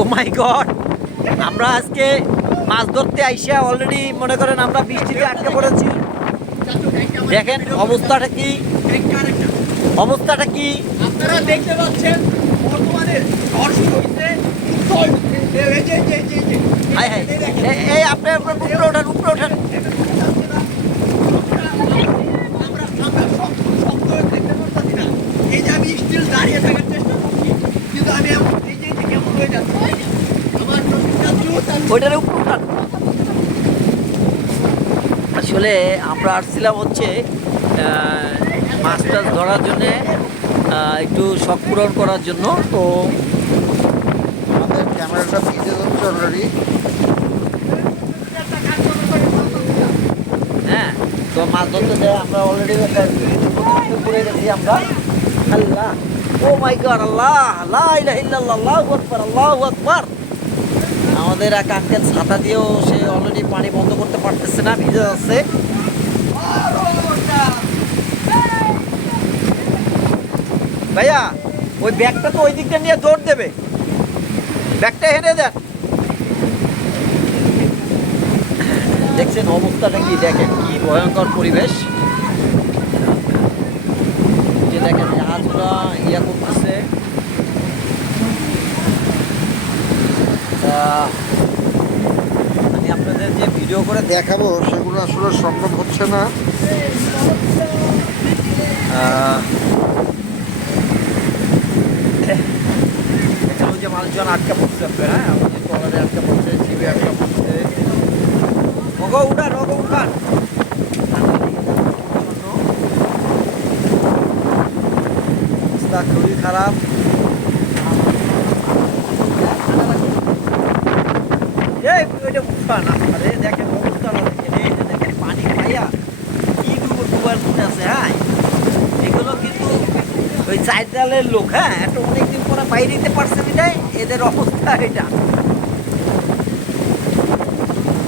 ও মাই god আমরা আজকে মাছ ধরতে আইসা অলরেডি মনে করেন আমরা বৃষ্টিতে আটকে পড়েছি দেখেন অবস্থাটা কি অবস্থাটা কি আপনারা দেখতে পাচ্ছেন বর্তমানে শুরু হয়েছে হাই হাই এই আপনার উপরে ওঠেন আমরা আমরা শব্দ শব্দ দেখতে পাচ্ছি না এই যে আমি স্টিল দাঁড়িয়ে থাকার চেষ্টা করছি কিন্তু আমি এমন এই যে এই যে কেমন হয়ে যাচ্ছে আমার নদীটা দ্রুত আমি ওইটার উপরে আসলে আমরা আসছিলাম হচ্ছে মাছ টাছ ধরার জন্যে একটু শখ পূরণ করার জন্য। তো আমাদের হ্যাঁ তো মাছ ধরতে আমরা অলরেডি আমরা। আল্লাহ, ও মাই গড আল্লাহ, লা ইলাহা ইল্লাল্লাহ, আল্লাহু আল্লাহু আমাদের এক আঙ্কেল ছাতা দিয়েও সে অলরেডি পানি বন্ধ করতে পারতেছে না, ভিজে যাচ্ছে। ভাইয়া, ওই ব্যাগটা তো ওই দিকটা নিয়ে দৌড় দেবে। ব্যাগটা হেরে দেন। দেখছেন অবস্থাটা কি, দেখেন কি ভয়ঙ্কর পরিবেশ। যে দেখেন জাহাজগুলো ইয়া করতেছে তা আমি আপনাদের যে ভিডিও করে দেখাবো, সেগুলো আসলে সম্ভব হচ্ছে না। এখানেও যে মানুষজন আটকা পড়ছে হ্যাঁ? আমাদের ট্রলারে আটকা পড়ছে জিবে আটকা পড়ছে। ওগো, উঠান ওগো, উঠান। অবস্থা খুবই খারাপ। এই ওইটা উঠান আরে দেখেন পানি খাইয়া কি ডুবো আছে হ্যাঁ? এগুলো কিন্তু ওই চার ডালের লোক হ্যাঁ? একটা অনেকদিন পরে বাইরে দিতে পারছে এটাই এদের অবস্থা এটা।